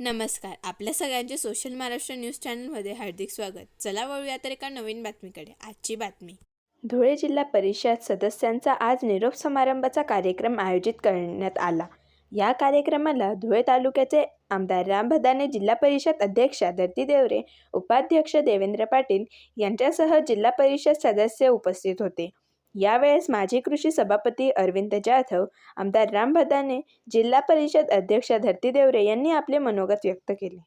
नमस्कार. आपल्या सगळ्यांचे सोशल महाराष्ट्र न्यूज चॅनलमध्ये हार्दिक स्वागत. चला वळूया तर एका नवीन बातमीकडे. आजची बातमी. धुळे जिल्हा परिषद सदस्यांचा आज निरोप समारंभाचा कार्यक्रम आयोजित करण्यात आला. या कार्यक्रमाला धुळे तालुक्याचे आमदार राम भदाने जिल्हा परिषद अध्यक्षा धरती देवरे उपाध्यक्ष देवेंद्र पाटील यांच्यासह जिल्हा परिषद सदस्य उपस्थित होते. यावेळेस माजी कृषी सभापती अरविंद जाधव आमदार राम भदाने जिल्हा परिषद अध्यक्षा धरती देवरे यांनी आपले मनोगत व्यक्त केले.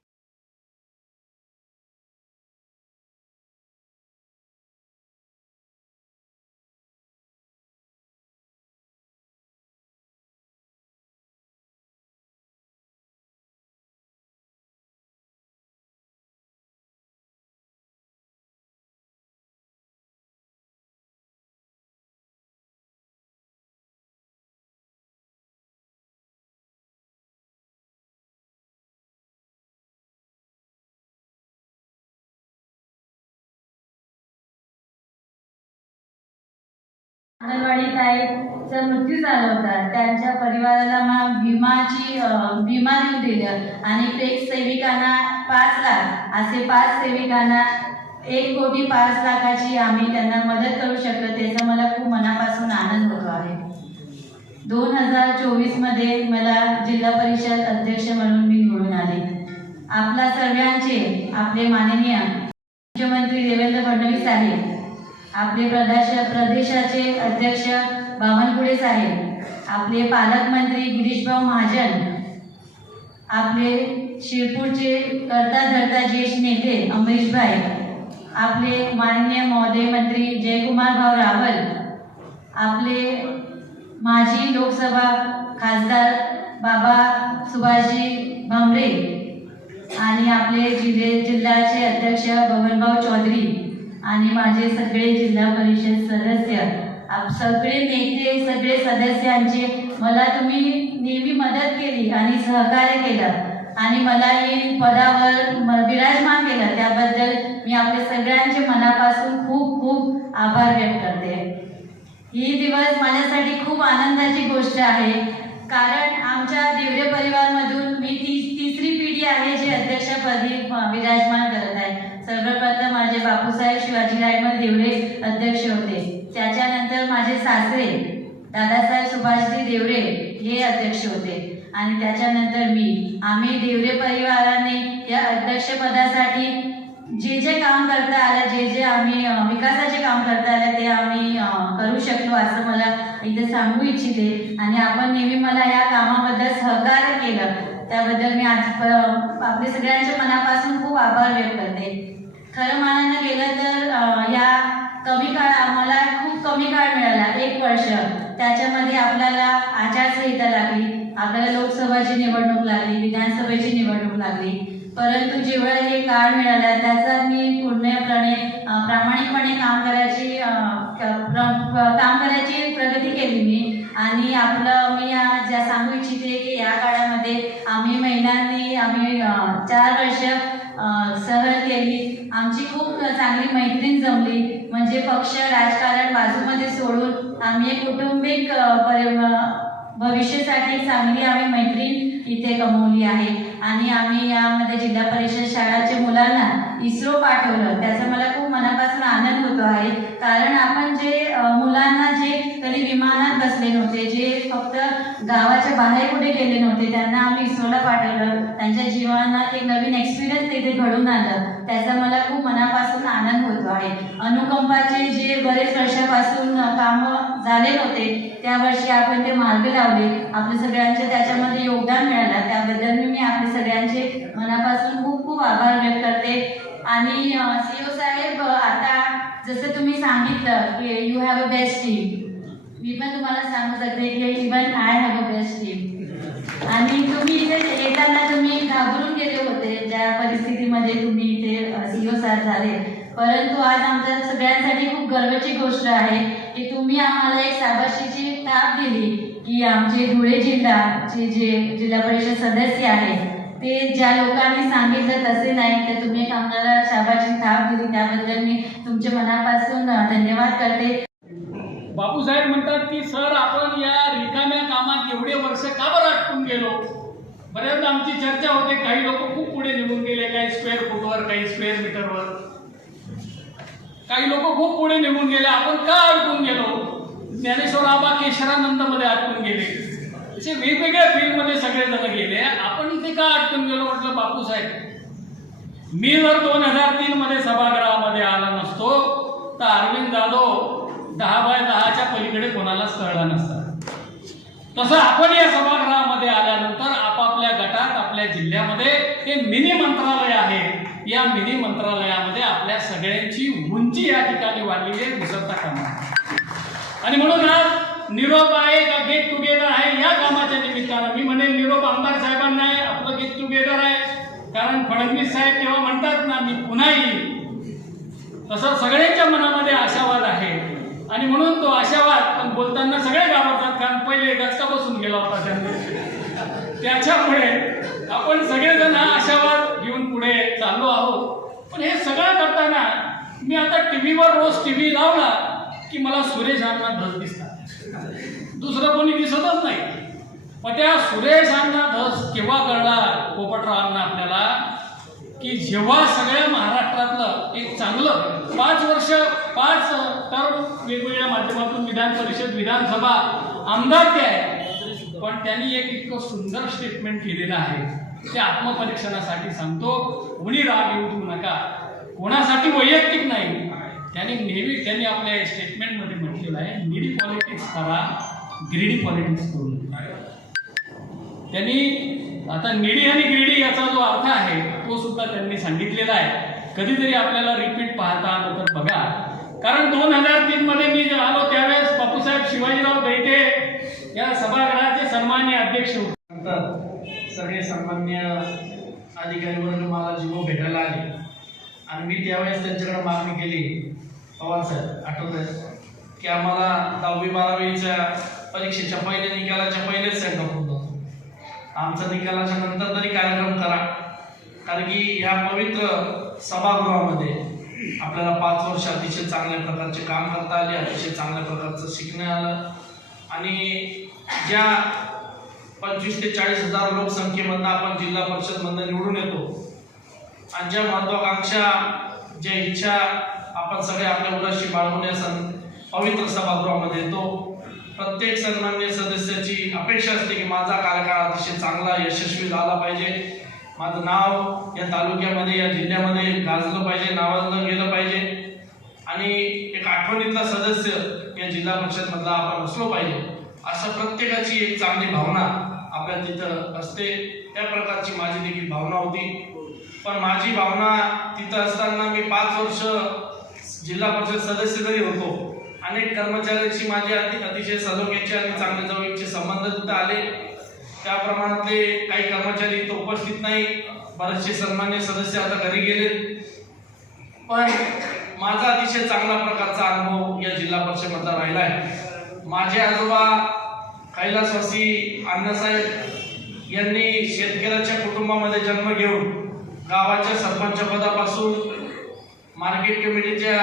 अंगणवाडी ताईचा मृत्यू झाला होता. त्यांच्या परिवाराला मग विमाची विमा देऊन दिलं. आणि एक सेविकांना पाच लाख असे पाच सेविकांना एक कोटी पाच लाखाची आम्ही त्यांना मदत करू शकलो. त्याचा मला खूप मनापासून आनंद होतो आहे. दोन हजार चोवीसमध्ये मला जिल्हा परिषद अध्यक्ष म्हणून मी निवडून आले. आपला सर्वांचे आपले माननीय मुख्यमंत्री देवेंद्र फडणवीस साहेब आपले प्रदेश प्रदेशाचे अध्यक्ष बावनकुळे साहेब आपले पालकमंत्री गिरीशभाऊ महाजन आपले शिरपूरचे करता धरता ज्येष्ठ नेते अमरीशभाई आपले माननीय महोदय मंत्री जयकुमार भाऊ रावल आपले माजी लोकसभा खासदार बाबा सुभाषजी भांबरे आणि आपले जिल्हे जिल्ह्याचे अध्यक्ष बबनभाऊ चौधरी. आणि माझे सगळे जिल्हा परिषद सदस्य सगळे नेते सगळे सदस्यांचे मला तुम्ही नेहमी मदत केली आणि सहकार्य केलं. आणि मला हे पदावर म- विराजमान केलं. त्याबद्दल मी आपल्या सगळ्यांचे मनापासून खूप खूप आभार व्यक्त करते. ही दिवस माझ्यासाठी खूप आनंदाची गोष्ट आहे. कारण आमच्या दिवरे परिवारमधून मी ती तिसरी पिढी आहे जी अध्यक्षपदी विराजमान करते. सर्वप्रथम माझे बापूसाहेब शिवाजी रायमल देवरे अध्यक्ष होते. त्याच्यानंतर माझे सासरे दादासाहेब सुभाषजी देवरे हे अध्यक्ष होते. आणि त्याच्यानंतर मी. आम्ही देवरे परिवाराने या अध्यक्षपदासाठी जे जे काम करता आलं जे जे आम्ही विकासाचे काम करता आलं ते आम्ही करू शकलो असं मला इथे सांगू इच्छिते. आणि आपण नेहमी मला या कामाबद्दल सहकार्य केलं. त्याबद्दल मी आज आपल्या सगळ्यांच्या मनापासून खूप आभार व्यक्त खरं म्हणायला गेलं तर या कमी काळ आम्हाला खूप कमी काळ मिळाला एक वर्ष. त्याच्यामध्ये आपल्याला आचारसंहिता लागली आपल्याला लोकसभाची निवडणूक लागली विधानसभेची निवडणूक लागली. परंतु जेवढा हे काळ मिळाला त्याचा मी पूर्णपणे प्रामाणिकपणे काम करायची काम करायची प्रगती केली मी. आणि आपलं मी या ज्या सांगू इच्छिते की या काळामध्ये आम्ही महिलांनी आम्ही चार वर्ष सहल केली. आमची खूप चांगली मैत्रीण जमली. म्हणजे पक्ष राजकारण बाजूमध्ये सोडून आम्ही एक कौटुंबिक परि- भविष्यासाठी चांगली आम्ही मैत्रीण इथे कमवली आहे. आणि आम्ही यामध्ये जिल्हा परिषद शाळाच्या मुलांना इस्रो पाठवलं. त्याचा मला खूप मनापासून आनंद होतो आहे. कारण आपण जे मुलांना जे कधी विमानात बसले नव्हते जे फक्त गावाच्या बाहेर कुठे गेले नव्हते त्यांना आम्ही इस्रोला पाठवलं. त्यांच्या जीवनात एक नवीन एक्सपिरियन्स तिथे घडून आलं त्याचा मला खूप मनापासून आनंद होतो आहे. अनुकंपाचे जे बरेच वर्षापासून कामं झाले नव्हते त्या वर्षी आपण ते मार्ग लावले. आपल्या सगळ्यांचे त्याच्यामध्ये योगदान मिळालं. त्याबद्दल मी आपल्या आपले सगळ्यांचे मनापासून खूप खूप आभार व्यक्त आणि सीओ साहेब आता जसं तुम्ही सांगितलं की you have a best team मी पण तुम्हाला सांगू शकते की even I have a best team आणि तुम्ही इथे येताना तुम्ही घाबरून गेले होते ज्या परिस्थितीमध्ये तुम्ही इथे सीओ साहेब झाले. परंतु आज आमच्या सगळ्यांसाठी खूप गर्वाची गोष्ट आहे की तुम्ही आम्हाला एक साबाशीची थाप दिली की आमचे धुळे जिल्हाचे जे जिल्हा परिषद सदस्य आहेत ते ज्या लोकांनी सांगितलं तसे नाही तर तुम्ही आम्हाला शाबाची थाप दिली. त्याबद्दल मी तुमच्या मनापासून धन्यवाद करते. बापूसाहेब म्हणतात की सर आपण या रिकाम्या कामात एवढे वर्ष का बरं अटकून गेलो? बऱ्याचदा आमची चर्चा होते. काही लोक खूप पुढे निघून गेले काही स्क्वेअर फुटवर काही स्क्वेअर मीटरवर काही लोक खूप पुढे निघून गेले. आपण का अडकून गेलो? ज्ञानेश्वर आबा केशरानंदमध्ये अडकून गेले. असे वेगवेगळ्या फील्डमध्ये सगळेजण गेले. आपण इथे का अडकून गेलो म्हटलं बापूसाहेब? मी जर दोन हजार तीन मध्ये सभागृहामध्ये आला नसतो तर अरविंद जाधव दहा बाय दहाच्या पलीकडे कोणालाच कळला नसता. तसं आपण या सभागृहामध्ये आल्यानंतर आपापल्या गटात आपल्या जिल्ह्यामध्ये हे मिनी मंत्रालय आहे. या मिनी मंत्रालयामध्ये आपल्या सगळ्यांची उंची या ठिकाणी वाढलेली आहे विसरता कामा आणि म्हणून आज निरोप आहे का गेट टुगेदर आहे. या कामाच्या निमित्तानं मी म्हणेन निरोप आमदार साहेबांना आहे आपलं गेट टुगेदर आहे. कारण फडणवीस साहेब तेव्हा म्हणतात ना मी पुन्हा येईल तसं सगळ्यांच्या मनामध्ये आशावाद आहे. आणि म्हणून तो आशावाद पण बोलताना सगळे घाबरतात कारण पहिले गचका बसून गेला होता त्यांनी. त्याच्यामुळे आपण सगळेजण हा आशावाद घेऊन पुढे चाललो आहोत. पण हे सगळं करताना मी आता टी व्हीवर रोज टी व्ही लावला की मला सुरेश अण्णा धस दिसतो दुसरं कोणी दिसतच नाही. मग त्या सुरेश अण्णा धस केव्हा कळला पोपटरावांना आपल्याला? की जेव्हा सगळ्या महाराष्ट्रातलं एक चांगलं पाच वर्ष पाच टर्म वेगवेगळ्या माध्यमातून विधान परिषद विधानसभा आमदार ते आहे पण त्यांनी एक इतकं सुंदर स्टेटमेंट केलेलं आहे. ते आत्मपरीक्षणासाठी सांगतो कोणी राग येऊ देऊ नका. कोणासाठी वैयक्तिक नाही त्यांनी नेहमी त्यांनी आपल्या स्टेटमेंटमध्ये म्हटलेलं आहे निडी पॉलिटिक्स करा ग्रीडी पॉलिटिक्स करू नका. त्यांनी आता निडी आणि ग्रीडी याचा जो अर्थ आहे तो सुद्धा त्यांनी सांगितलेला आहे. कधीतरी आपल्याला रिपीट पाहता आलं तर बघा. कारण दोन हजार तीन मध्ये मी जे आलो त्यावेळेस बापूसाहेब शिवाजीराव दैते या सभागृहाचे सन्मान्य अध्यक्ष होते. सगळे सन्मान्य अधिकारी वर्ग मला जीव भेटायला आले. आणि मी त्यावेळेस त्यांच्याकडे मागणी केली पवार साहेब आठवत आहे की आम्हाला दहावी बारावीच्या परीक्षेच्या पहिल्या निकालाच्या पहिलेच सेंटर होतं आमचा निकालाच्या नंतर तरी कार्यक्रम करा. कारण की ह्या पवित्र सभागृहामध्ये आपल्याला पाच वर्ष अतिशय चांगल्या प्रकारचे काम करता आले अतिशय चांगल्या प्रकारचं शिकणं आलं. आणि ज्या पंचवीस ते चाळीस हजार लोकसंख्येमधनं आपण जिल्हा परिषदमधनं निवडून येतो आणि ज्या महत्वाकांक्षा ज्या इच्छा आपण सगळे आपल्या मुलाशी बाळगून या पवित्र सभागृहामध्ये येतो. प्रत्येक सन्मान्य सदस्याची अपेक्षा असते की माझा कार्यकाळ अतिशय चांगला यशस्वी झाला पाहिजे. माझं नाव या तालुक्यामध्ये या जिल्ह्यामध्ये गाजलं पाहिजे नावाजलं गेलं पाहिजे. आणि एक आठवणीतला सदस्य या जिल्हा परिषदमधला आपण असलो पाहिजे. असं प्रत्येकाची एक चांगली भावना आपल्या तिथं असते. त्या प्रकारची माझी देखील भावना होती. पण माझी भावना तिथं असताना मी पाच वर्ष जिल्हा परिषद सदस्य जरी होतो अनेक कर्मचाऱ्यांशी माझे अति अतिशय सलोख्याचे आणि चांगले जवळचे संबंध तिथं आले. त्या प्रमाणातले काही कर्मचारी इथं उपस्थित नाही. बरेचसे सन्मान्य सदस्य आता घरी गेले. पण माझा अतिशय चांगला प्रकारचा अनुभव या जिल्हा परिषदमधला राहिला आहे. माझे आजोबा कैलासवासी अण्णासाहेब यांनी शेतकऱ्याच्या कुटुंबामध्ये जन्म घेऊन गावाच्या सरपंच पदापासून मार्केट कमिटीच्या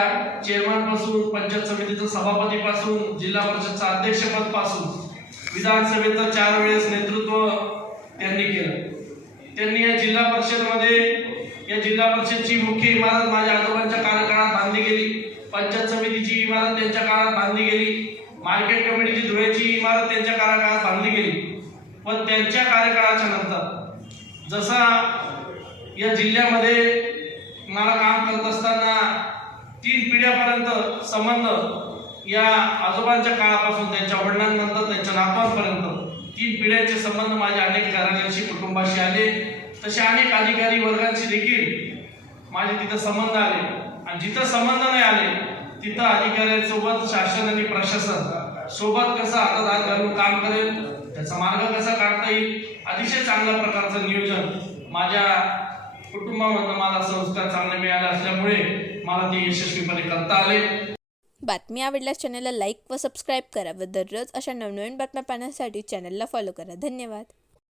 चेअरमनपासून पंचायत समितीचं सभापती पासून जिल्हा परिषदचं अध्यक्षपदपासून विधानसभेचं चार वेळेस नेतृत्व त्यांनी केलं. त्यांनी या जिल्हा परिषदमध्ये या जिल्हा परिषदची मुख्य इमारत माझ्या आजोबांच्या कार्यकाळात बांधली गेली. पंचायत समितीची इमारत त्यांच्या काळात बांधली गेली. मार्केट कमिटीची धुळ्याची इमारत त्यांच्या कार्यकाळात बांधली गेली. पण त्यांच्या कार्यकाळाच्या नंतर जसा या जिल्ह्यामध्ये मला काम करत असताना तीन पिढ्यापर्यंत संबंध या आजोबांच्या काळापासून त्यांच्या वडिलांनंतर त्यांच्या नातवांपर्यंत तीन पिढ्यांचे संबंध माझ्या अनेक घराण्यांशी कुटुंबाशी आले. तसे अनेक अधिकारी वर्गांशी देखील माझे तिथं संबंध आले. आणि जिथं संबंध नाही आले तिथं अधिकाऱ्यांसोबत शासन आणि प्रशासन सोबत कसं हातात घालून काम करेल त्याचा मार्ग कसा काढता येईल अतिशय चांगल्या प्रकारचं नियोजन माझ्या कुटुंबामधनं मला संस्कार चांगले मिळाले असल्यामुळे मला ते यशस्वीपणे करता आले. बातमी आवडल्यास चॅनलला लाईक व सबस्क्राईब करा व दररोज अशा नवनवीन बातम्या पाहण्यासाठी चॅनलला फॉलो करा. धन्यवाद.